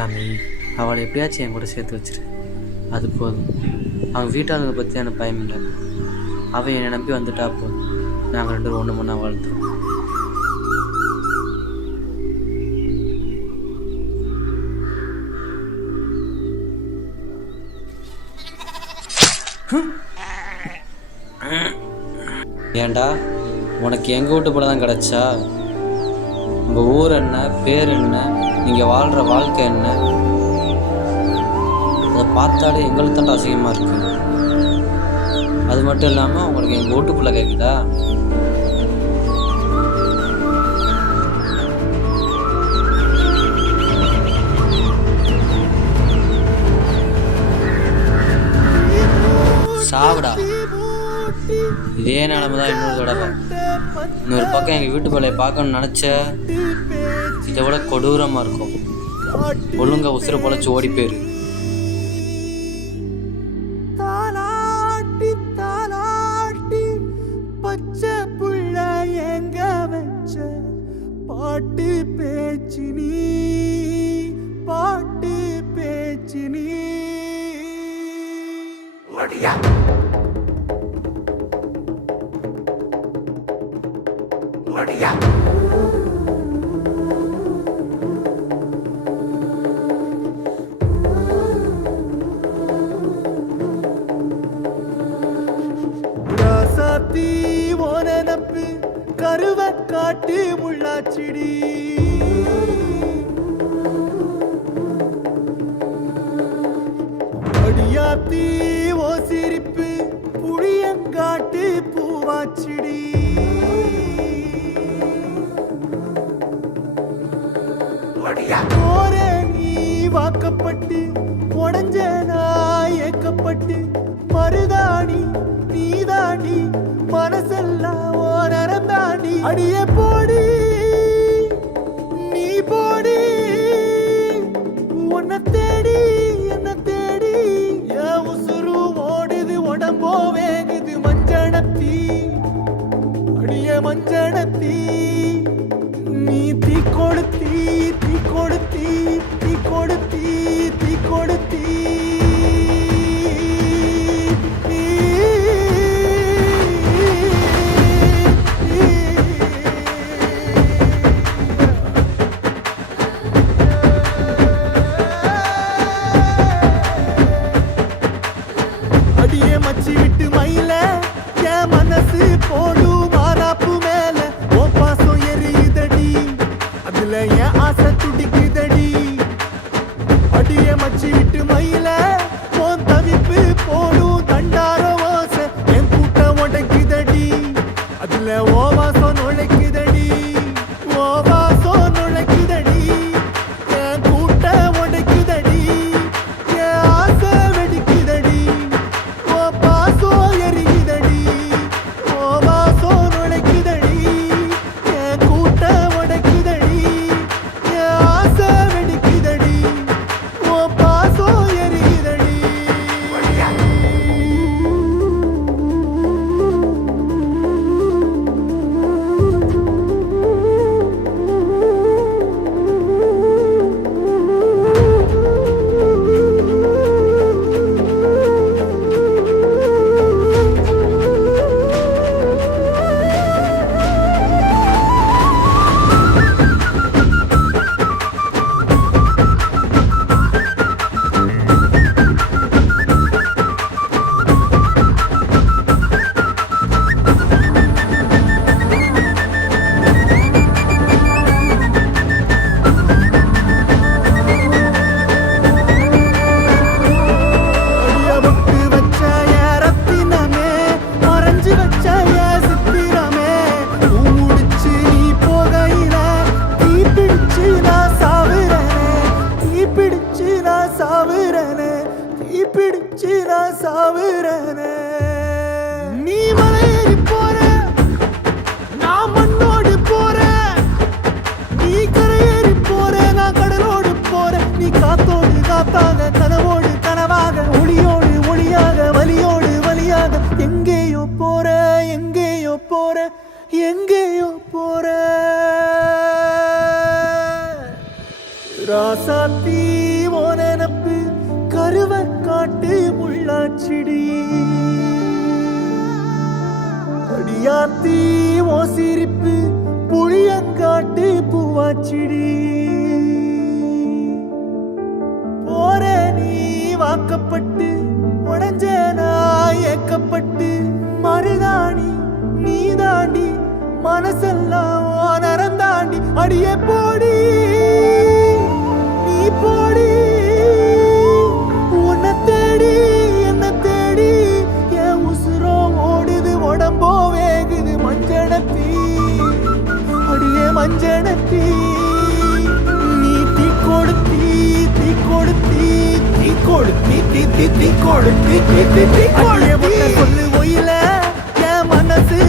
சாமி, அவளை எப்படியாச்சும் என் கூட சேர்த்து வச்சிரு. அது போதும். அவங்க வீட்டாளுங்களை பற்றி எனக்கு பயம் இல்லை. அவள் என்னை நம்பி வந்துட்டா போதும். நாங்கள் 2 பேரும் ஒன்று மண்ணா வாழ்த்துறோம். ஏண்டா, உனக்கு எங்கள் வீட்டு போல தான் கிடச்சா? உங்கள் ஊர் என்ன, பேர் என்ன, நீங்கள் வாழ்கிற வாழ்க்கை என்ன? அதை பார்த்தாலே எங்களுக்கு தான் அசிங்கமாக இருக்குது. அது மட்டும் இல்லாமல் உங்களுக்கு எங்கள் வீட்டுக்குள்ளே கேட்குதா? சாவுடா. இதே நிலைமை தான் இன்னொரு தடவை. இன்னொரு பக்கம் எங்கள் வீட்டு பிள்ளைய பார்க்கணும்னு நினச்ச இதை விட கொடூரமாக இருக்கும். ஒழுங்கா உசுரை பொழைச்சி ஓடி போயிரு. பாட்டு பேச்சினி பாட்டு பேச்சினி ஒடியா ஒடியா ராசாத்தி ஓனனப்பு கருவ காட்டு முள்ளாச்சிடி அடியாத்தி ஓ சிரிப்பு புளியங்காட்டு பூவாச்சிடி போற நீ வாக்கப்பட்டு உடஞ்ச நான் ஏக்கப்பட்டு மருதாணி நீதாண்டி மனசெல்லாம் ஓரம் தாண்டி அடிய போடி நீ போடி உன்னை தேடி என்ன தேடி என் உசுரு ஓடுது உடம்போ வேகுது மஞ்சனத்தி அடிய மஞ்சனத்தி நீ தீ கொடுத்தி தீ கொடுத்தி தீ கொடுத்தி தீ கொடுத்தி அடியே மச்சி விட்டு மயில என் மனசு போடு மாறாப்பு மேல ஓ பாசம் எரியுதடி அதுல என் ஆசை துடிக்குதடி அடியே மச்சி விட்டு மயில உன் தவிப்பு போடும் தண்டார ஓசை என் கூட்டம் உடைக்குதடி அதுல ஓ வாசம் நுழைக்குதடி ஓ வாசம் நுழைக்குதடி என் கூட்டம் உடைக்குதடி என் ஆசை வெடிக்குதடி ஓ பாசம் எரியுதடி ஓ வாசம் நுழைக்குதடி என் கூட்டம் உடைக்குதடி என் ஆசை வெடிக்குதடி ஓ பாசம் எரியுதடி நீ மலையேறி போற நான் மண்ணோடு போற நீ கரையேறி போற நான் கடலோடு போற நீ காத்தோடு காத்தாக கனவோடு கனவாக ஒளியோடு ஒளியாக வலியோடு வலியாக எங்கேயோ போற எங்கேயோ போற எங்கேயோ போற ராசாத்தி காட்டு முள்ளாச்சிடி அடியாத்தி ஓ சிரிப்பு புளியங்காட்டு பூவாச்சிடி போற நீ வாக்கப்பட்டு உடஞ்ச நான் ஏக்கப்பட்டு மருதாணி நீ தாண்டி மனசெல்லாம் நரந்தாண்டி அடியே போடி நீ போடி உன்னை தேடி என்ன தேடி என் உசுரோ ஓடுது உடம்போ வேகுது மஞ்சனத்தி அடியே மஞ்சனத்தி நீ தீ கொடுத்தி தீ கொடுத்தி தீ கொடுத்தி தீ தீ தீ கொடுத்தி தீ தீ தீ கொடுத்தி சொல்லு ஒயில என் மனசு